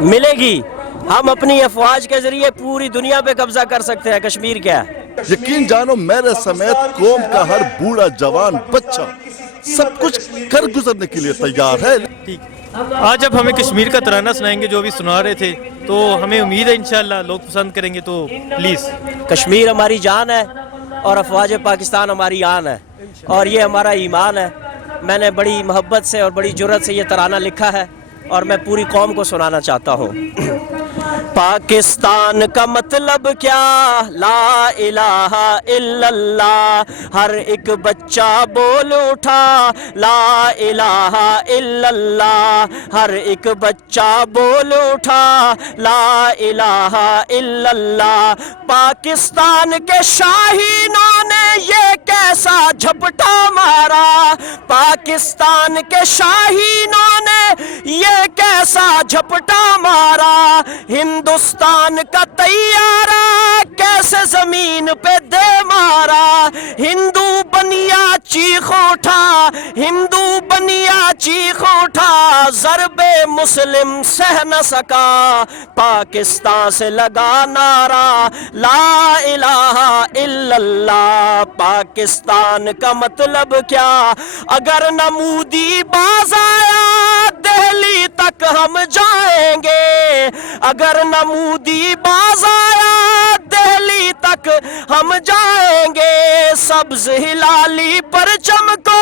ملے گی. ہم اپنی افواج کے ذریعے پوری دنیا پہ قبضہ کر سکتے ہیں. کشمیر کیا ہے؟ یقین جانو میرے سمیت قوم کا ہر بوڑھا جوان بچہ سب کچھ کر گزرنے کے لیے تیار ہے. آج اب ہمیں کشمیر کا ترانہ سنائیں گے جو ابھی سنا رہے تھے, تو ہمیں امید ہے انشاءاللہ لوگ پسند کریں گے, تو پلیز. کشمیر ہماری جان ہے اور افواج پاکستان ہماری آن ہے, اور یہ ہمارا ایمان ہے. میں نے بڑی محبت سے اور بڑی جرأت سے یہ ترانہ لکھا ہے اور میں پوری قوم کو سنانا چاہتا ہوں. پاکستان کا مطلب کیا, لا الہ الا اللہ. ہر ایک بچہ بول اٹھا, لا الہ الا اللہ. ہر ایک بچہ بول اٹھا, لا الہ الا اللہ. پاکستان کے شاہینوں نے یہ کیسا جھپٹا مارا, پاکستان کے شاہینوں نے یہ کیسا جھپٹا مارا. ہندوستان کا طیارہ کیسے زمین پہ دے مارا. ہندو بنیا چیخ اٹھا, ہندو بنیا چیخ اٹھا. ضرب مسلم سہ نہ سکا, پاکستان سے لگا نعرہ, لا الہ الا اللہ. پاکستان کا مطلب کیا, اگر نہ مودی باز آیا دہلی تک ہم جائیں گے. اگر نہ مودی باز آیا دہلی تک ہم جائیں گے. سبز ہلالی پرچم کو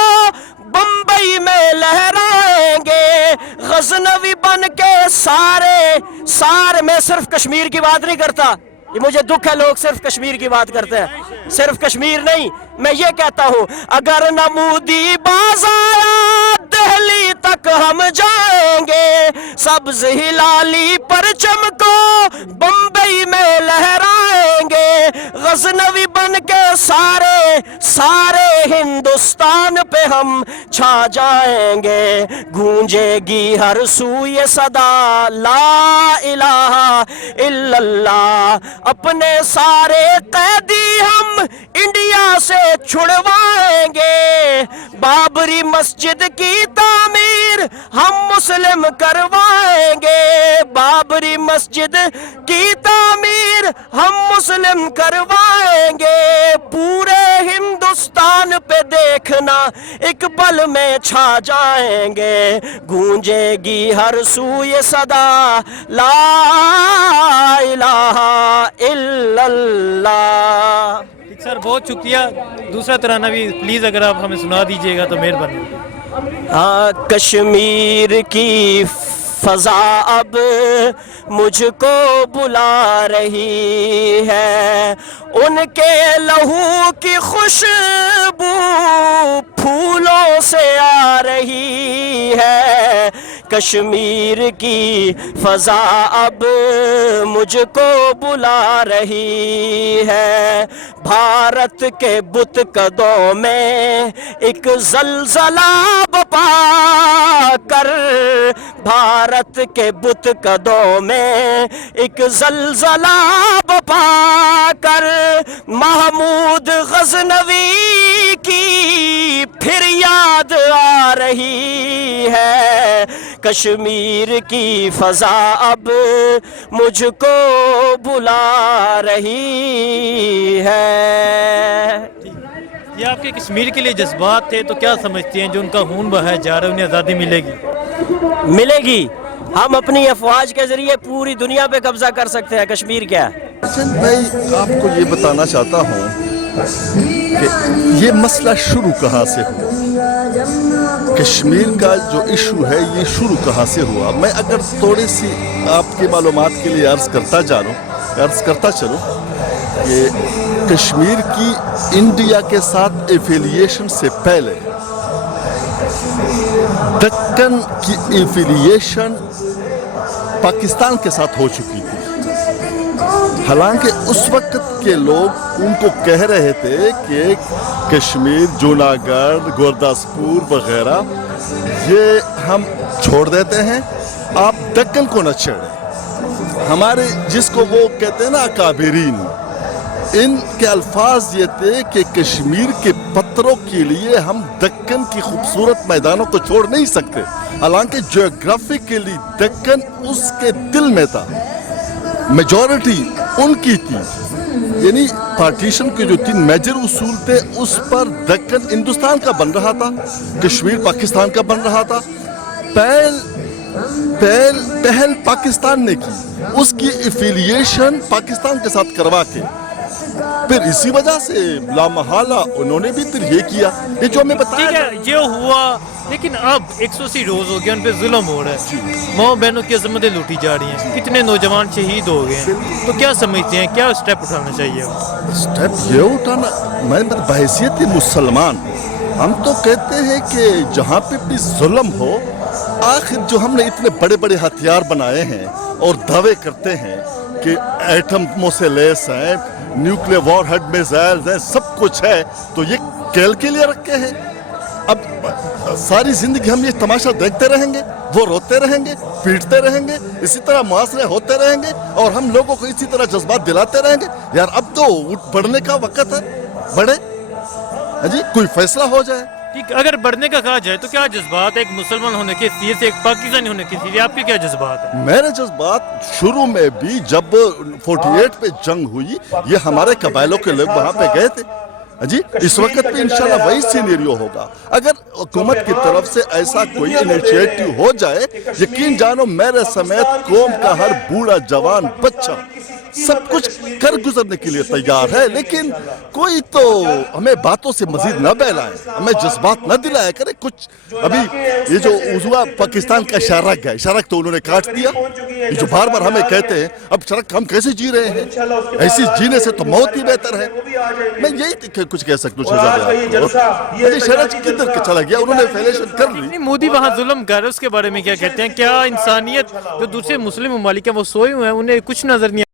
بمبئی میں لہرائیں گے. غزنوی بن کے سارے میں صرف کشمیر کی بات نہیں کرتا, یہ مجھے دکھ ہے لوگ صرف کشمیر کی بات کرتے ہیں. صرف کشمیر نہیں, میں یہ کہتا ہوں اگر نہ مودی باز آیا دہلی تک ہم جائیں گے. سبز ہلالی پرچم کو بمبئی میں لہرائیں گے. غزنوی بن کے سارے ہندوستان پہ ہم چھا جائیں گے. گونجے گی ہر سو یہ صدا, لا الہ الا اللہ. اپنے سارے قیدی ہم انڈیا سے چھڑوائیں گے. بابری مسجد کی تعمیر ہم مسلم کروائیں گے. بابری مسجد کی تعمیر ہم مسلم کروائیں گے. پورے ہندوستان پہ دیکھنا ایک پل میں چھا جائیں گے. گونجے گی ہر سو یہ صدا, لا الہ الا اللہ. سر بہت شکریہ. دوسرا ترانہ بھی پلیز اگر آپ ہمیں سنا دیجیے گا تو مہربانی. ہاں, کشمیر کی فضا اب مجھ کو بلا رہی ہے. ان کے لہو کی خوشبو پھولوں سے آ رہی ہے. کشمیر کی فضا اب مجھ کو بلا رہی ہے. بھارت کے بت قدوں میں ایک زلزلہ بپا کر, بھارت کے بت قدوں میں ایک زلزلہ بپا کر. محمود غزنوی کی پھر یاد آ رہی ہے. کشمیر کی فضا اب مجھ کو بلا رہی ہے. یہ آپ کے کشمیر کے لیے جذبات تھے, تو کیا سمجھتے ہیں جو ان کا خون بہایا جا رہا ہے انہیں آزادی ملے گی؟ ملے گی. ہم اپنی افواج کے ذریعے پوری دنیا پہ قبضہ کر سکتے ہیں. کشمیر کیا ہے؟ میں آپ کو یہ بتانا چاہتا ہوں کہ یہ مسئلہ شروع کہاں سے ہوا. کشمیر کا جو ایشو ہے یہ شروع کہاں سے ہوا. میں اگر تھوڑی سی آپ کی معلومات کے لیے عرض کرتا چلوں کہ کشمیر کی انڈیا کے ساتھ ایفیلیشن سے پہلے دکن کی ایفیلیشن پاکستان کے ساتھ ہو چکی تھی. حالانکہ اس وقت کے لوگ ان کو کہہ رہے تھے کہ کشمیر, جوناگڑھ, گورداسپور وغیرہ یہ ہم چھوڑ دیتے ہیں, آپ دکن کو نہ چھیڑیں. ہمارے جس کو وہ کہتے ہیں نا اکابرین, ان کے الفاظ یہ تھے کہ کشمیر کے پتھروں کے لیے ہم دکن کی خوبصورت میدانوں کو چھوڑ نہیں سکتے. हालांकि जियोग्राफिकली दक्कन उसके दिल में था, मेजॉरिटी उनकी थी। यानी पार्टीशन के जो 3 मेजर उसूल थे उस पर दक्कन हिंदुस्तान का बन रहा था, कश्मीर पाकिस्तान का बन रहा था। पहल पाकिस्तान ने की, उसकी एफिलिएशन पाकिस्तान के साथ करवा के फिर इसी वजह से लामहाला उन्होंने भी फिर ये किया, ये जो हमें ठीक बताया। है, ये हुआ, लेकिन अब 180 रोज हो गया, उन पे जुल्म हो रहा है, माँ बहनों की अजमतें लूटी जा रही हैं, कितने नौजवान शहीद हो गए हैं। तो क्या समझते हैं, क्या स्टेप उठाना चाहिए? स्टेप ये उठाना, मैं बहैसियत मुसलमान हम तो कहते हैं कि जहाँ पे भी जुल्म हो, आखिर जो हमने इतने बड़े बड़े हथियार बनाए हैं और दावे करते हैं कि एटमों से लेस हैं, न्यूक्लियर वॉरहेड मिसाइल्स हैं, सब कुछ है, तो ये खेल के लिए रखे हैं। अब सारी जिंदगी हम ये तमाशा देखते रहेंगे, वो रोते रहेंगे, पीटते रहेंगे, इसी तरह मुआसरे होते रहेंगे और हम लोगों को इसी तरह जज्बात दिलाते रहेंगे। यार अब तो बढ़ने का वक्त है, बढ़े जी, कोई फैसला हो जाए। ठीक, अगर बढ़ने का कहा जाए तो क्या जज्बात है, एक मुसलमान होने के हैसियत से, एक पाकिस्तानी होने की हैसियत से, आपके क्या जज्बात है? मेरे जज्बात शुरू में भी जब 48 पे जंग हुई, ये हमारे कबायलों के लोग वहाँ पे गए थे जी। इस वक्त पे इंशाल्लाह वही सिनेरियो होगा। अगर हुकूमत की तरफ से ऐसा कोई इनिशिएटिव हो जाए, यकीन जानो मेरे समेत कौम का हर बूढ़ा जवान बच्चा सब कुछ कर गुजरने के लिए तैयार है। लेकिन कोई तो हमें बातों से मजीद न बहलाए, हमें जज्बात न दिलाया करे कुछ। अभी ये जो उजुआ पाकिस्तान का शरक है, शरक तो उन्होंने काट दिया। ये जो बार बार हमें कहते हैं अब शरक हम कैसे जी रहे हैं, ऐसी जीने से तो मौत ही बेहतर है। मैं यही कुछ कह सकता हूँ। शरक किधर चला गया, उन्होंने फैलेशन कर ली। मोदी वहाँ जुल्म कर रहे हैं, उसके बारे में क्या कहते हैं? क्या इंसानियत जो दूसरे मुस्लिम ममालिक हैं वो सोए हुए हैं, उन्हें कुछ नजर नहीं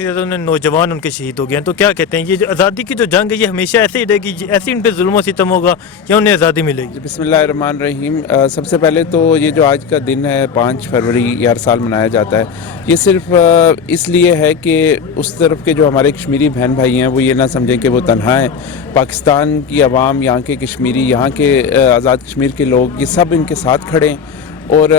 उन्हें नौजवान उनके शहीद हो गए हैं। तो क्या कहते हैं, ये जो आज़ादी की जो जंग है ये हमेशा ऐसे ही रहेगी, ऐसे इन पे जुल्म सितम होगा या उन्हें आज़ादी मिलेगी? बिस्मिल्लाहिर्रहमानिर्रहीम। सबसे पहले तो ये जो आज का दिन है 5 फरवरी ये हर साल मनाया जाता है, ये सिर्फ इसलिए है कि उस तरफ के जो हमारे कश्मीरी बहन भाई हैं वो ये ना समझें कि वो तन्हा हैं। पाकिस्तान की आवाम, यहाँ के कश्मीरी, यहाँ के आज़ाद कश्मीर के लोग, ये सब इनके साथ खड़े हैं। और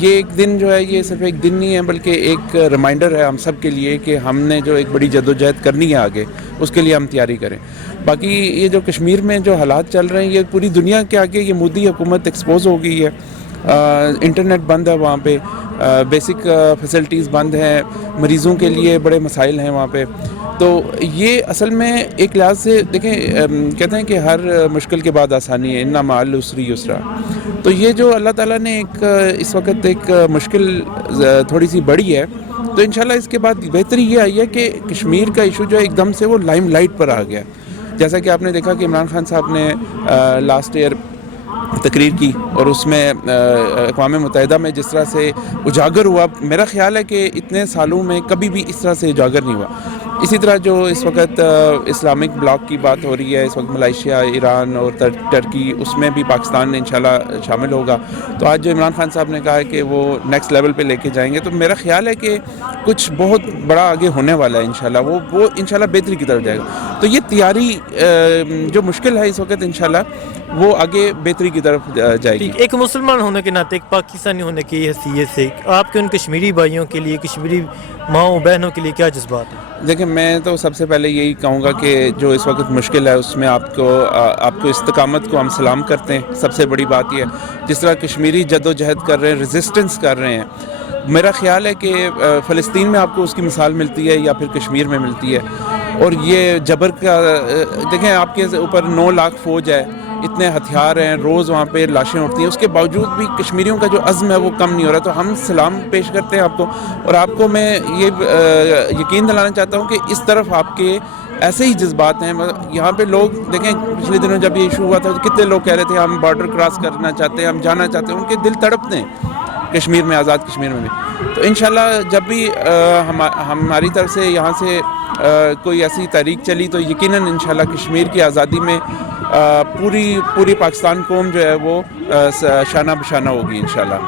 ये एक दिन जो है ये सिर्फ एक दिन नहीं है बल्कि एक रिमाइंडर है हम सब के लिए कि हमने जो एक बड़ी जद्दोजहद करनी है आगे, उसके लिए हम तैयारी करें। बाकी ये जो कश्मीर में जो हालात चल रहे हैं ये पूरी दुनिया के आगे ये मोदी हुकूमत एक्सपोज हो गई है। इंटरनेट बंद है वहाँ पे, बेसिक फैसिलिटीज़ बंद हैं, मरीज़ों के लिए बड़े मसाइल हैं वहाँ पे। तो ये असल में एक लिहाज से देखें, कहते हैं कि हर मुश्किल के बाद आसानी है, इन्ना माल उसरी युसरा। तो ये जो अल्लाह ताला ने एक इस वक्त एक मुश्किल थोड़ी सी बड़ी है, तो इंशाल्लाह इसके बाद बेहतरी ये आई है कि कश्मीर का इशू जो है एकदम से वो लाइमलाइट पर आ गया। जैसा कि आपने देखा कि इमरान खान साहब ने लास्ट ईयर तकरीर की और उसमें अक़वाम मुत्तहिदा में जिस तरह से उजागर हुआ, मेरा ख़्याल है कि इतने सालों में कभी भी इस तरह से उजागर नहीं हुआ। इसी तरह जो इस वक्त इस्लामिक ब्लॉक की बात हो रही है, इस वक्त मलेशिया, ईरान और टर्की, उसमें भी पाकिस्तान इंशाल्लाह शामिल होगा। तो आज जो इमरान खान साहब ने कहा है कि वो नेक्स्ट लेवल पे लेके जाएंगे, तो मेरा ख़्याल है कि कुछ बहुत बड़ा आगे होने वाला है इंशाल्लाह। वो इंशाल्लाह बेहतरी की तरफ जाएगा। तो ये तैयारी जो मुश्किल है इस वक्त इंशाल्लाह वो आगे बेहतरी की तरफ जाएगी। ठीक, एक मुसलमान होने के नाते, एक पाकिस्तानी होने की हैसियत से आपके उन कश्मीरी भाइयों के लिए, कश्मीरी माँओं बहनों के लिए क्या जज्बात हैं? देखिए, मैं तो सबसे पहले यही कहूँगा कि जो इस वक्त मुश्किल है उसमें आपको इस्तकामत को हम सलाम करते हैं। सबसे बड़ी बात यह है, जिस तरह कश्मीरी जद्दोजहद कर रहे हैं, रेजिस्टेंस कर रहे हैं, मेरा ख़्याल है कि फ़लस्तीन में आपको उसकी मिसाल मिलती है या फिर कश्मीर में मिलती है। और ये जबर का देखें, आपके ऊपर 9 लाख फ़ौज है, इतने हथियार हैं, रोज़ वहाँ पे लाशें उठती हैं, उसके बावजूद भी कश्मीरियों का जो अज़्म है वो कम नहीं हो रहा। तो हम सलाम पेश करते हैं आपको, और आपको मैं ये यकीन दिलाना चाहता हूँ कि इस तरफ आपके ऐसे ही जज्बात हैं। यहाँ पे लोग देखें, पिछले दिनों जब ये इशू हुआ था तो कितने लोग कह रहे थे हम बॉर्डर क्रॉस करना चाहते हैं, हम जाना चाहते हैं, उनके दिल तड़पते हैं कश्मीर में, आज़ाद कश्मीर में भी। तो इंशाल्लाह जब भी हमारी तरफ से यहाँ से कोई ऐसी तहरीक चली तो यकीनन इंशाल्लाह कश्मीर की आज़ादी में पूरी पाकिस्तान कौम जो है वो शाना बशाना होगी इंशाल्लाह।